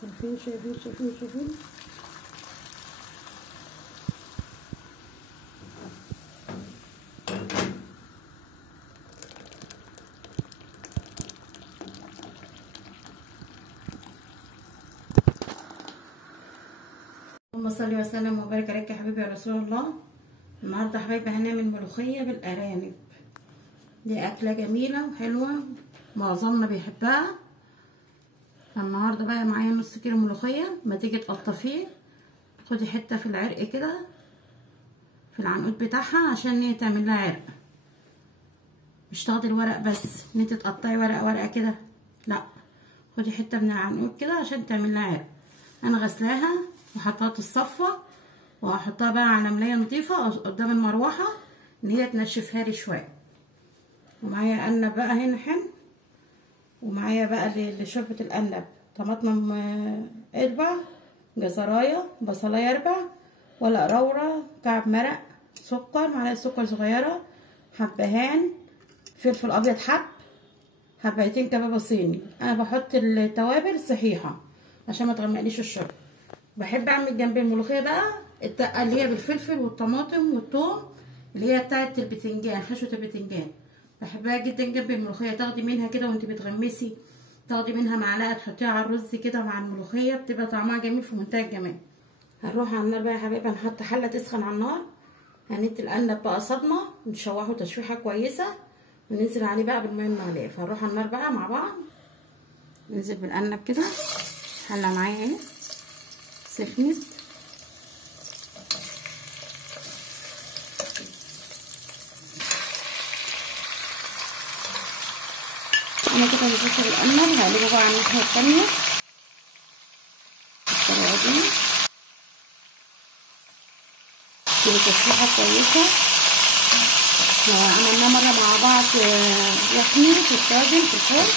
شايفين. اللهم صل وسلم وبارك عليك يا حبيبي يا رسول الله. النهارده يا حبايبي هنعمل ملوخيه بالارانب. دي اكله جميله وحلوه معظمنا بيحبها. النهارده بقى معايا نص كيلو ملوخيه. ما تيجي تقطفيه خدي حته في العرق كده في العنقود بتاعها عشان هي تعمل لها عرق، مش تاخدي الورق بس ان انت تقطعي ورقه كده، لا خدي حته من العنقود كده عشان تعمل لها عرق. انا غسلاها وحطها الصفه وهحطها بقى على ملايه نظيفه قدام المروحه ان هي تنشفها لي شويه. ومعايا ارنب بقى هنا حلو، ومعايا بقى لشوربه الارنب طماطم اربع، جزرايه، بصلايه اربع، ورق لورا، كعب مرق، سكر، معلقه سكر صغيره، حبهان، فلفل ابيض حبايتين كبابه صيني. انا بحط التوابل صحيحه عشان ما تغمقليش الشرب. بحب اعمل جنب الملوخيه بقى الدقه اللي هي بالفلفل والطماطم والثوم اللي هي بتاعه البتنجان، حشوه البتنجان، بحبها جدا جنب الملوخيه. تاخدي منها كده وانت بتغمسي، تاخدي منها معلقه تحطيها على الرز كده مع الملوخيه، بتبقى طعمها جميل في منتهى الجمال. هنروح على النار بقى يا حبايبي، هنحط حله تسخن على النار، هندي الارنب بقى صدمه نشوحه تشويحه كويسه وننزل عليه بقى بالميه المغليه. فهنروح على النار بقى مع بعض، ننزل بالارنب كده. حله معايا اهي سخنت، انا كده بفكر الارنب هقلبه بقى على الناحيه التانيه بالطريقه دي كده تشويحه كويسه. عملناه مره مع بعض يحمي في الطاجن في الفرن،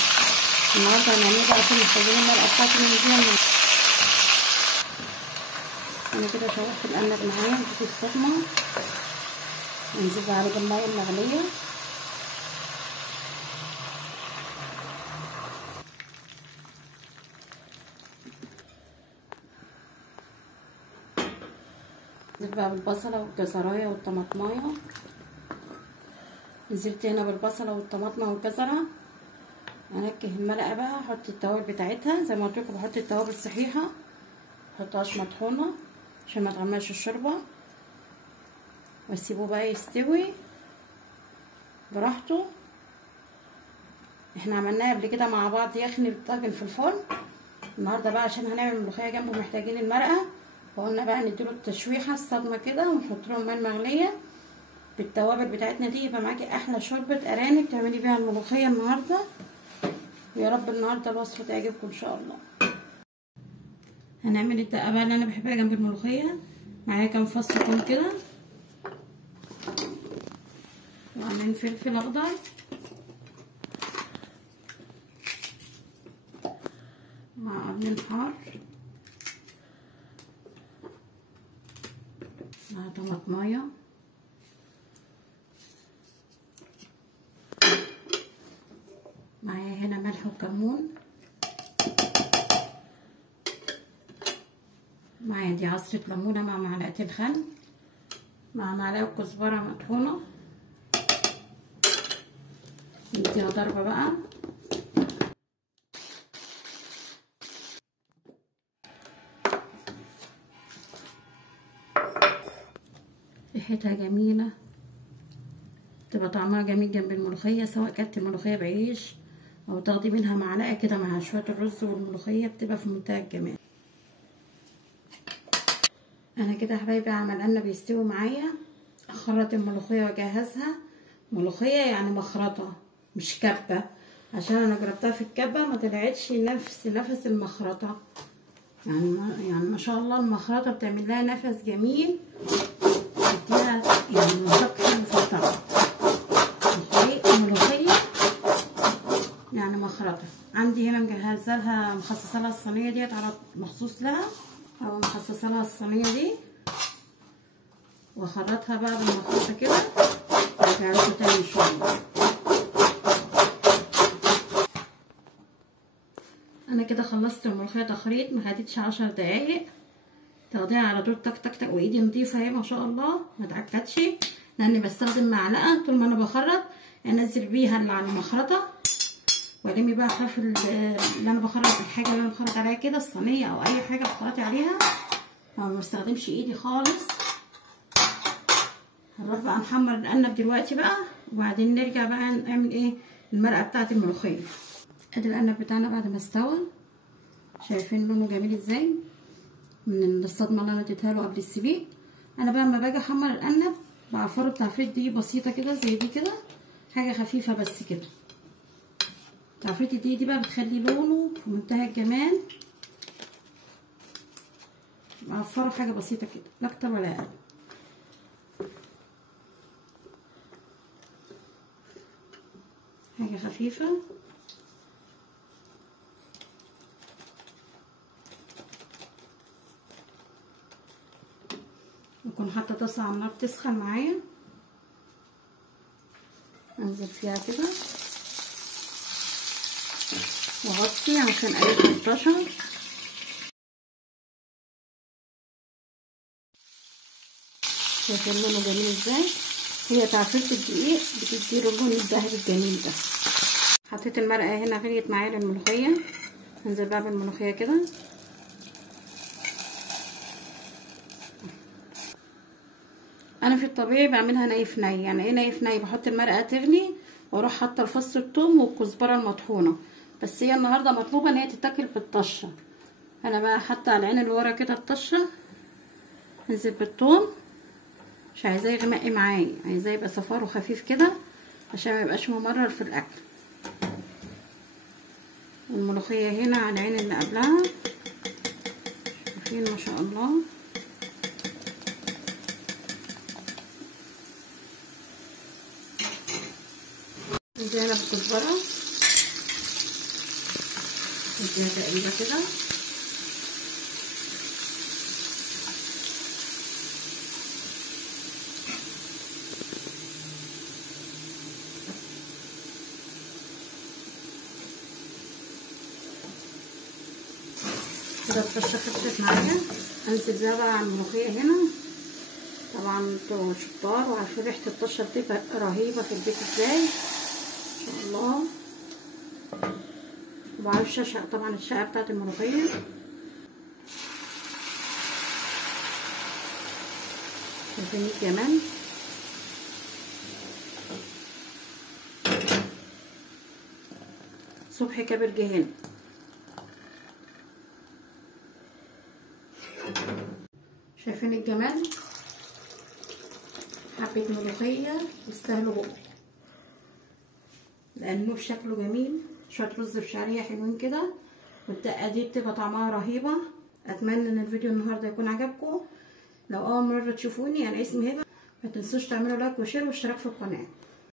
النهارده هنعمله بقى عشان محتاجين المرقه بتاعتي ننزلها. انا كده شوحت الارنب معايا نشوف الصدمه، ننزل بقى عليه بالميه المغليه. نزلت بقى بالبصله والجزرايه والطماطمايه، نزلت هنا بالبصله والطماطمه والجزره. انكه المرقه بقى، احط التوابل بتاعتها زي ما قلت لكم، بحط التوابل صحيحه، محطهاش مطحونه عشان ما تغمقش الشوربه، واسيبه بقى يستوي براحته. احنا عملناه قبل كده مع بعض يخني بالطاجن في الفرن. النهارده بقى عشان هنعمل ملوخيه جنبه محتاجين المرقه، وقلنا بقى نديله التشويحه الصدمه كده ونحط له الماء المغليه بالتوابل بتاعتنا دي، يبقى معاكي احلى شوربه ارانب تعملي بيها الملوخيه النهارده. ويا رب النهارده الوصفه تعجبكم ان شاء الله. هنعمل الدقه بقى اللي انا بحبها جنب الملوخيه. معايا كام فص ثوم كده، وعاملين فلفل اخضر، مع قرن حار، مع طماطمايه، معايا هنا ملح وكمون، معايا دي عصرة ليمونة مع معلقتين خل، مع معلقة كزبرة مطحونة. نديها ضربة بقى، ريحتها جميلة، تبقى طعمها جميل جنب الملوخية، سواء كانت الملوخية بعيش او تاخدي منها معلقة كده مع شوية الرز والملوخية، بتبقى في منتهى الجمال. انا كده يا حبايبي عملنا بيستوي معايا. اخرط الملوخية واجهزها. ملوخية يعني مخرطة مش كبة، عشان انا جربتها في الكبة ما طلعتش نفس المخرطة. يعني ما شاء الله المخرطة بتعمل لها نفس جميل، بتديها يعني مذاق حلو في الطعم. الملوخية يعني مخرطة. عندي هنا مجهزة لها مخصصة لها الصينية ديت على مخصوص لها، او مخصصة لها الصينية دي، واخرطها بقى بالمخرطة كده وارجع لكم تاني ان شاء الله. انا كده خلصت الملوخيه تخريط، ما خدتش 10 دقايق. تاخديها على طول تك تك تك، وايدي نضيفه اهي ما شاء الله ما اتعكتش، لاني بستخدم معلقه طول ما انا بخرط، انزل بيها اللي على المخرطه والمي بقى حرف اللي انا بخرط الحاجه اللي انا بخرط عليها كده، الصينيه او اي حاجه بتخرطي عليها، ما بستخدمش ايدي خالص. هنروح بقى نحمر الارنب دلوقتي بقى، وبعدين نرجع بقى نعمل ايه المرقه بتاعه الملوخيه. ادي الارنب بتاعنا بعد ما استوى، شايفين لونه جميل ازاي من الصدمه اللي انا اديتها له قبل السبيك. انا بقى لما باجي احمر الارنب بعفره بتعفيره دي بسيطه كده زي دي كده، حاجه خفيفه بس كده. تعفيره دي بقى بتخلي لونه في منتهى الجمال. بعفره حاجه بسيطه كده لا اكتر ولا اقل. حاجه خفيفه. اكون حاطه طاسه على النار تسخن معايا، انزل فيها كده واغطي عشان اقلب الطشه. شايفين لونه جميل ازاي؟ هي تعفيره الدقيق بتديله اللون الذهبي الجميل ده. حطيت المرقه هنا غليت معايا للملوخيه، هنزل بقى بالملوخيه كده. انا في الطبيعي بعملها ني في ني. يعني ايه ني في ني؟ بحط المرقه تغلي واروح حاطه فص الثوم والكزبره المطحونه، بس هي النهارده مطلوبه ان هي تتاكل بالطشه. انا بقى حاطه على العين اللي ورا كده الطشه، انزل بالثوم، مش عايزاه يغمق معايا، عايزاه يبقى صفاره خفيف كده عشان ما يبقاش ممرر في الاكل. والملوخيه هنا على العين اللي قبلها، شايفين ما شاء الله. نديها بالكزبره، نديها تقريبا كده. كده الطشه خفت معايا، انزل بيها بقى على الملوخيه هنا. طبعا انتوا شطار وعارفين ريحه الطشه بتبقى رهيبه في البيت ازاي ما شاء الله. وبعرف الشقه طبعا، الشقه بتاعت الملوخيه. شايفين الجمال؟ صبحي كابر جهان. شايفين الجمال؟ حبة ملوخية يستاهلوا بقى، لأنه شكله جميل. شوية رز بشعرية حلوين كده، والدقة دي بتبقى طعمها رهيبة. أتمنى إن الفيديو النهاردة يكون عجبكم. لو أول مرة تشوفوني، أنا اسمي هبة، ما تنسوش تعملوا لايك وشير واشتراك في القناة.